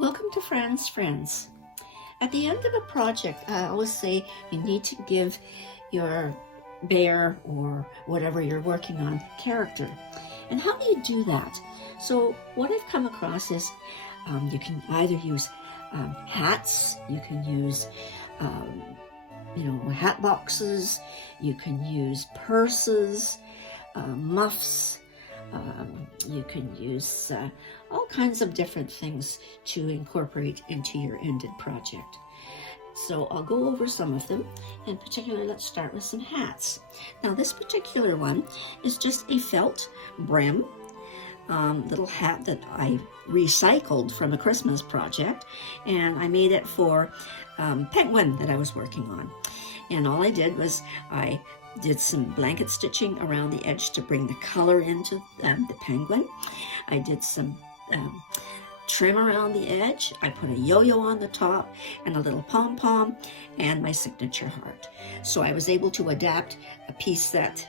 Welcome to Friends. At the end of a project, I always say you need to give your bear or whatever you're working on character. And how do you do that? So what I've come across is you can either use hats, you can use hat boxes, you can use purses, muffs, you can use all kinds of different things to incorporate into your ended project. So I'll go over some of them. In particular, let's start with some hats. Now this particular one is just a felt brim little hat that I recycled from a Christmas project, and I made it for penguin that I was working on. And all I did was I did some blanket stitching around the edge to bring the color into the penguin. I did some trim around the edge. I put a yo-yo on the top and a little pom-pom and my signature heart. So I was able to adapt a piece that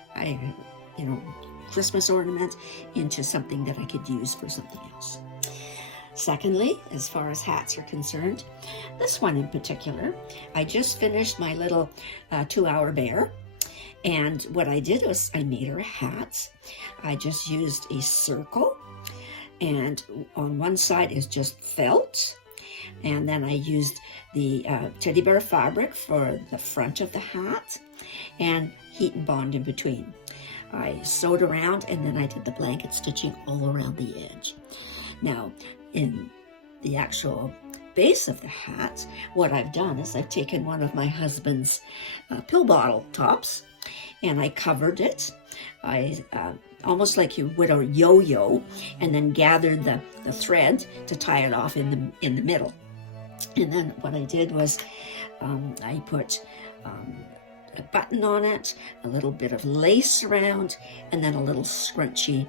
Christmas ornament into something that I could use for something else. Secondly, as far as hats are concerned, this one in particular, I just finished my little 2-hour bear. And what I did was I made her a hat. I just used a circle, and on one side is just felt. And then I used the teddy bear fabric for the front of the hat and heat and bond in between. I sewed around and then I did the blanket stitching all around the edge. Now, in the actual base of the hat, what I've done is I've taken one of my husband's pill bottle tops and I covered it. I almost like you would a yo-yo, and then gathered the thread to tie it off in the middle. And then what I did was I put a button on it, a little bit of lace around, and then a little scrunchy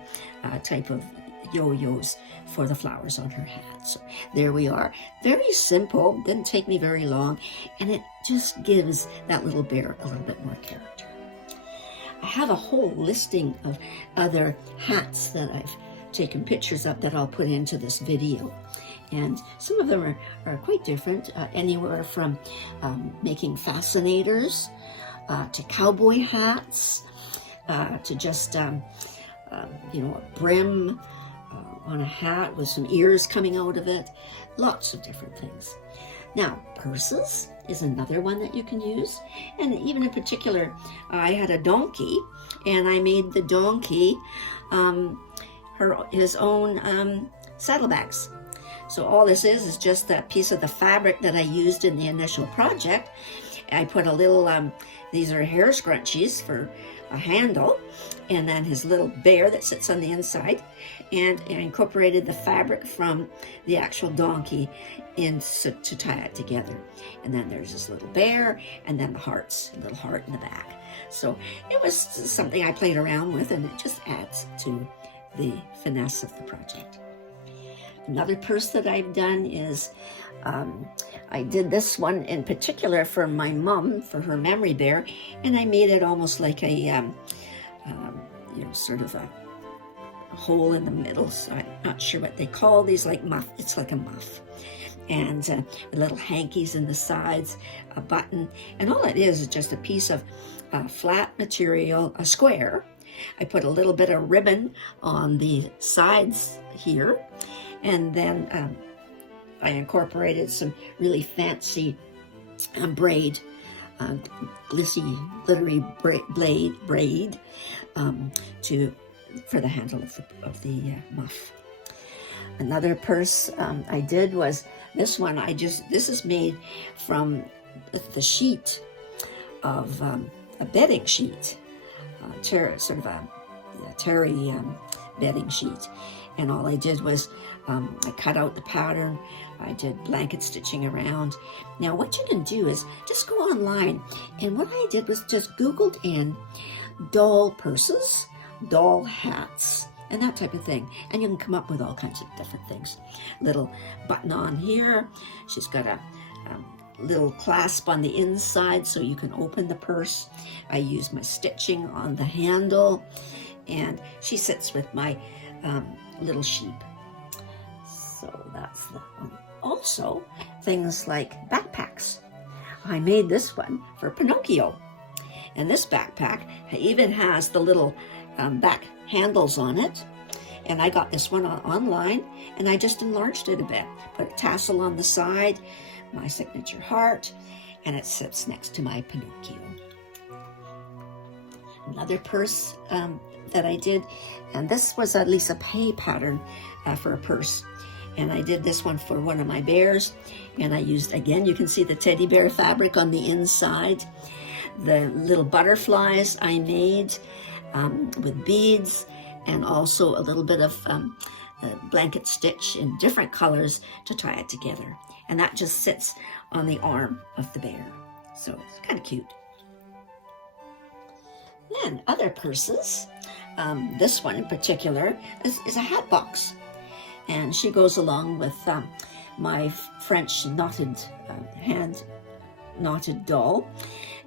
type of yo-yos for the flowers on her hat. So there we are. Very simple, didn't take me very long, and it just gives that little bear a little bit more character. I have a whole listing of other hats that I've taken pictures of that I'll put into this video. And some of them are quite different, anywhere from making fascinators to cowboy hats, to just, a brim on a hat with some ears coming out of it. Lots of different things. Now, purses is another one that you can use. And even in particular, I had a donkey, and I made the donkey his own saddlebags. So all this is just that piece of the fabric that I used in the initial project. I put a little, these are hair scrunchies for a handle, and then his little bear that sits on the inside, and I incorporated the fabric from the actual donkey to tie it together. And then there's this little bear, and then the hearts, a little heart in the back. So it was something I played around with, and it just adds to the finesse of the project. Another purse that I've done is I did this one in particular for my mom, for her memory bear, and I made it almost like a sort of a hole in the middle. So I'm not sure what they call these, like muff. It's like a muff, and little hankies in the sides, a button, and all it is just a piece of flat material, a square. I put a little bit of ribbon on the sides here, and then I incorporated some really fancy braid, glittery braid for the handle of the muff. Another purse I did was this one. This is made from the sheet of a bedding sheet, sort of a terry bedding sheet. And all I did was I cut out the pattern. I did blanket stitching around. Now what you can do is just go online, and what I did was just Googled in doll purses, doll hats, and that type of thing, and you can come up with all kinds of different things. Little button on here. She's got a little clasp on the inside so you can open the purse. I use my stitching on the handle, and she sits with my little sheep. So that's that one. also things like backpacks. I made this one for Pinocchio. And this backpack even has the little back handles on it. And I got this one online, and I just enlarged it a bit. Put a tassel on the side, my signature heart, and it sits next to my Pinocchio. Another purse that I did, and this was a Lisa Pay pattern for a purse. And I did this one for one of my bears, and I used, again, you can see the teddy bear fabric on the inside. The little butterflies I made with beads, and also a little bit of blanket stitch in different colors to tie it together. And that just sits on the arm of the bear. So it's kind of cute. Then other purses. This one in particular is a hat box. And she goes along with my French knotted, hand knotted doll.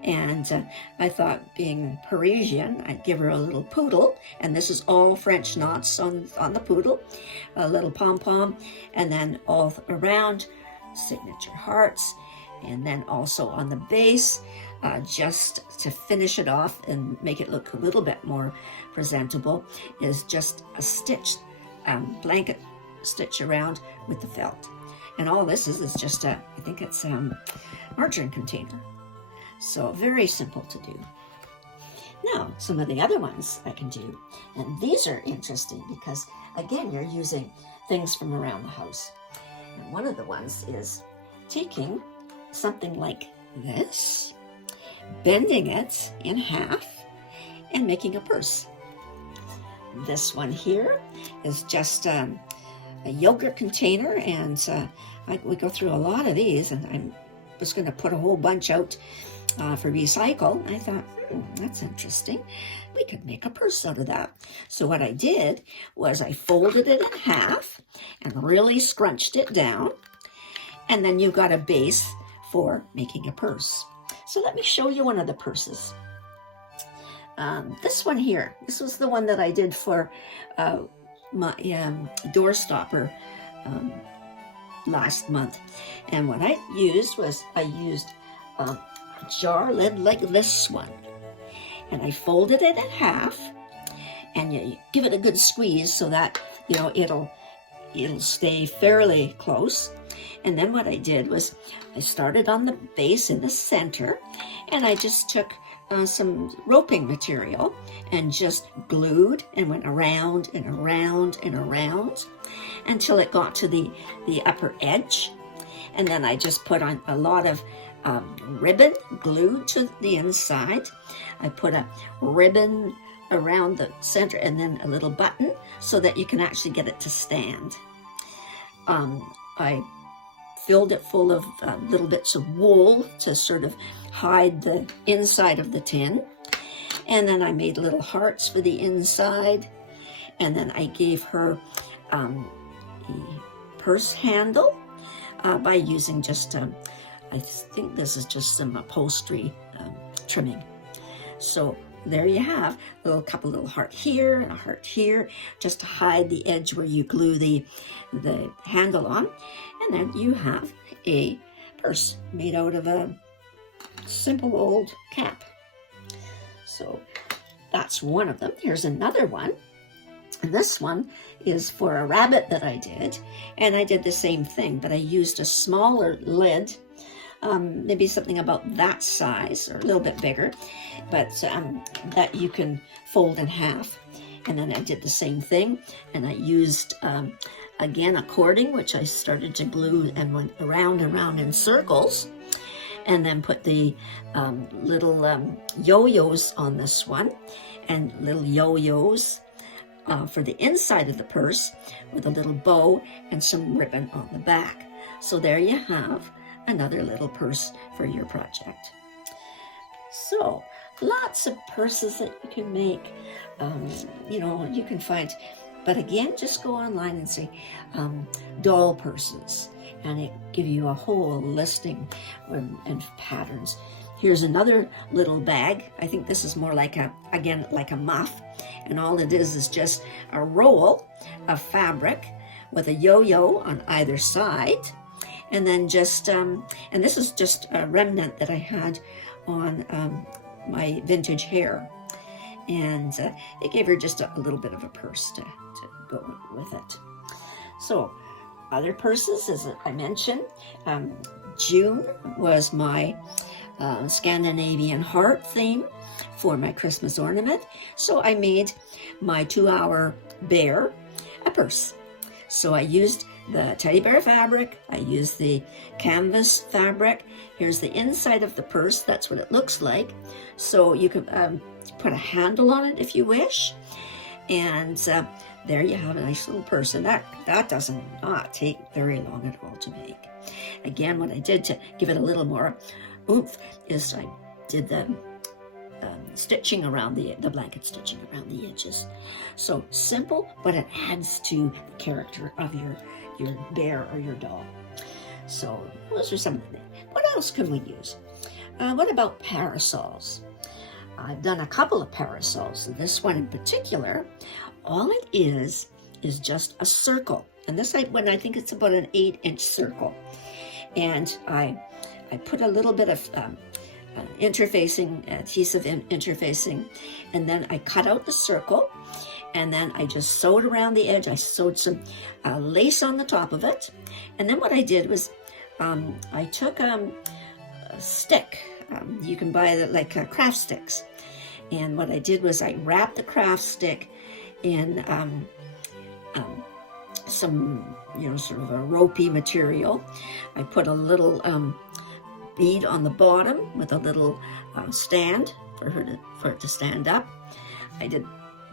And I thought, being Parisian, I'd give her a little poodle, and this is all French knots on the poodle, a little pom-pom, and then all around signature hearts, and then also on the base, just to finish it off and make it look a little bit more presentable, is just a stitch, blanket stitch around with the felt. And all this is just I think it's margarine container. So very simple to do. Now, some of the other ones I can do, and these are interesting because, again, you're using things from around the house. And one of the ones is taking something like this, bending it in half, and making a purse. This one here is just a yogurt container, and we go through a lot of these, and I'm just going to put a whole bunch out for recycle. I thought, that's interesting. We could make a purse out of that. So what I did was I folded it in half and really scrunched it down. And then you got a base for making a purse. So let me show you one of the purses. This one here, this was the one that I did for my door stopper last month. And what I used was a jar lid like this one, and I folded it in half, and you give it a good squeeze so that it'll stay fairly close. And then what I did was I started on the base in the center, and I just took some roping material and just glued and went around and around and around until it got to the upper edge. And then I just put on a lot of ribbon glued to the inside. I put a ribbon around the center and then a little button so that you can actually get it to stand. I filled it full of little bits of wool to sort of hide the inside of the tin. And then I made little hearts for the inside. And then I gave her a purse handle by using just I think this is just some upholstery trimming. So there you have a couple little heart here and a heart here, just to hide the edge where you glue the handle on. And then you have a purse made out of a simple old cap. So that's one of them. Here's another one. And this one is for a rabbit that I did. And I did the same thing, but I used a smaller lid, maybe something about that size or a little bit bigger, but that you can fold in half. And then I did the same thing, and I used again a cording, which I started to glue and went around and around in circles, and then put the little yo-yos on this one, and little yo-yos for the inside of the purse with a little bow and some ribbon on the back. So there you have another little purse for your project. So lots of purses that you can make. You can find, but again, just go online and say doll purses, and it give you a whole listing and patterns. Here's another little bag. I think this is more like like a muff, and all it is just a roll of fabric with a yo-yo on either side, and then just, and this is just a remnant that I had on my vintage hair. And it gave her just a little bit of a purse to go with it. So other purses, as I mentioned, June was my Scandinavian heart theme for my Christmas ornament. So I made my 2-hour bear a purse. So I used the teddy bear fabric, I used the canvas fabric. Here's the inside of the purse, that's what it looks like. So you can put a handle on it if you wish. And there you have a nice little purse. And that does not take very long at all to make. Again, what I did to give it a little more oomph is I did the stitching around the blanket stitching around the edges. So simple, but it adds to the character of your bear or your doll. So those are some of the things. What else can we use? What about parasols? I've done a couple of parasols. This one in particular, all it is just a circle. And this one, I think it's about an 8-inch circle. And I put a little bit of interfacing, adhesive interfacing, and then I cut out the circle, and then I just sewed around the edge. I sewed some lace on the top of it. And then what I did was I took a stick. You can buy like craft sticks. And what I did was I wrapped the craft stick in some, sort of a ropey material. I put a little bead on the bottom with a little stand for it to stand up. I did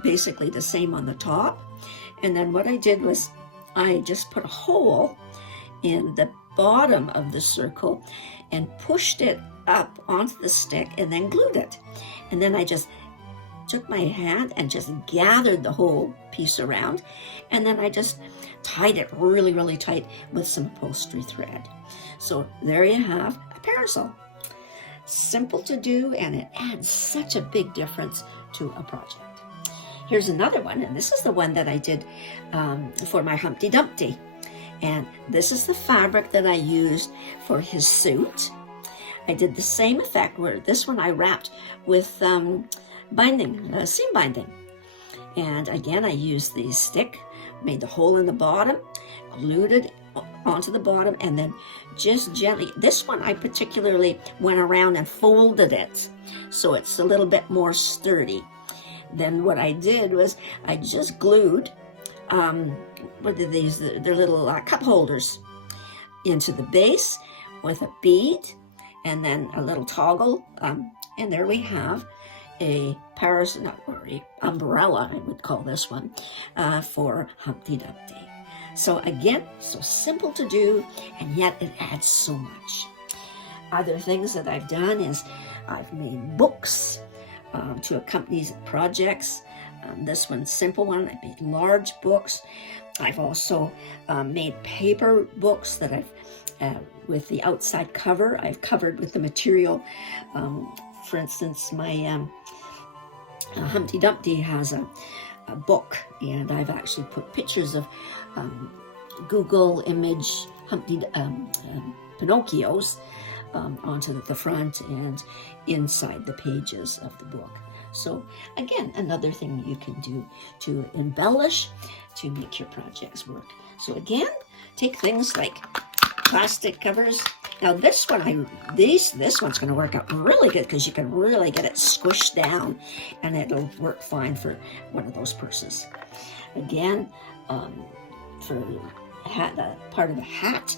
basically the same on the top. And then what I did was I just put a hole in the bottom of the circle and pushed it up onto the stick and then glued it. And then I just took my hand and just gathered the whole piece around, and then I just tied it really, really tight with some upholstery thread. So there you have a parasol. Simple to do, and it adds such a big difference to a project. Here's another one, and this is the one that I did for my Humpty Dumpty. And this is the fabric that I used for his suit. I did the same effect where this one I wrapped with binding, seam binding. And again, I used the stick, made the hole in the bottom, glued it onto the bottom, and then just gently, this one I particularly went around and folded it so it's a little bit more sturdy. Then what I did was I just glued, what are these? They're little cup holders into the base with a bead and then a little toggle. And there we have a parasol, or a umbrella, I would call this one, for Humpty Dumpty. So again, so simple to do, and yet it adds so much. Other things that I've done is I've made books to accompany projects. This one's simple one. I made large books. I've also made paper books that I've, with the outside cover, I've covered with the material. For instance, my Humpty Dumpty has a book, and I've actually put pictures of Google image Humpty Pinocchios onto the front and inside the pages of the book. So again, another thing you can do to embellish, to make your projects work. So again, take things like plastic covers. Now this one, this one's going to work out really good because you can really get it squished down, and it'll work fine for one of those purses. Again, for part of the hat,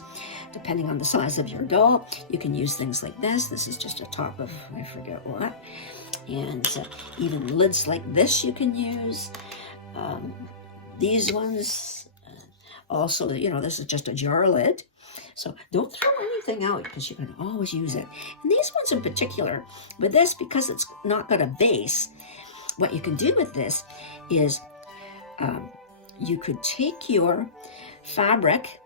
depending on the size of your doll, you can use things like this. This is just a top of, I forget what. And even lids like this you can use. These ones, also, this is just a jar lid. So don't throw anything out because you can always use it. And these ones in particular, with this, because it's not got a base, what you can do with this is you could take your fabric,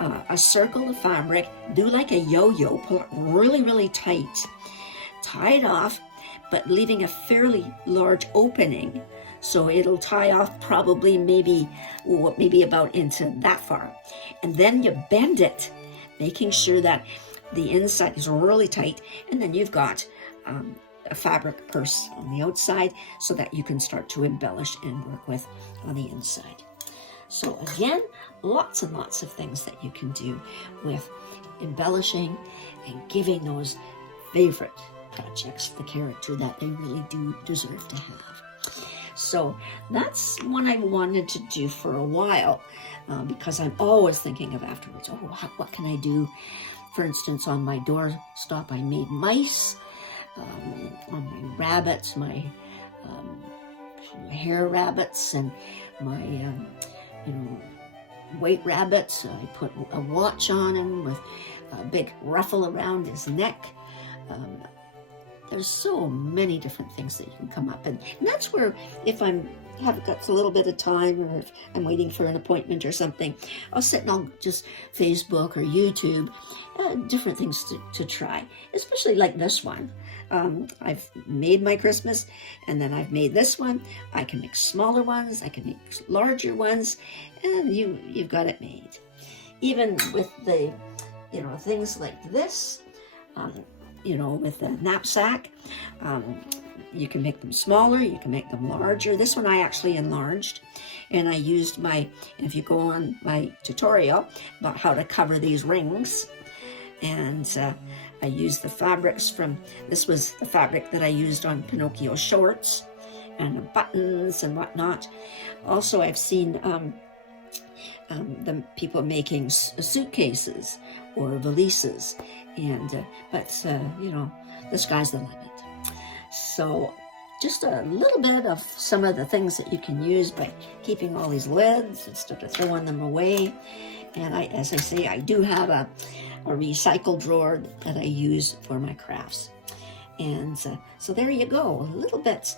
a circle of fabric, do like a yo-yo, pull it really, really tight, tie it off, but leaving a fairly large opening. So it'll tie off probably maybe about into that far. And then you bend it making sure that the inside is really tight, and then you've got a fabric purse on the outside so that you can start to embellish and work with on the inside. So again, lots and lots of things that you can do with embellishing and giving those favorite projects the character that they really do deserve to have. So that's one I wanted to do for a while because I'm always thinking of afterwards, oh, what can I do? For instance, on my doorstop, I made mice. On my rabbits, my hair rabbits, and my white rabbits. I put a watch on him with a big ruffle around his neck. There's so many different things that you can come up, and that's where if have got a little bit of time, or if I'm waiting for an appointment or something, I'll sit and I'll just Facebook or YouTube, different things to try, especially like this one. I've made my Christmas, and then I've made this one. I can make smaller ones, I can make larger ones, and you've got it made. Even with the, things like this, with the knapsack, you can make them smaller, you can make them larger. This one I actually enlarged, and I used if you go on my tutorial about how to cover these rings, and I used the fabrics this was the fabric that I used on Pinocchio's shorts, and the buttons and whatnot. Also, I've seen the people making suitcases or valises, and but the sky's the limit. So just a little bit of some of the things that you can use by keeping all these lids instead of throwing them away. And as I say, I do have a recycle drawer that I use for my crafts. And so there you go, little bits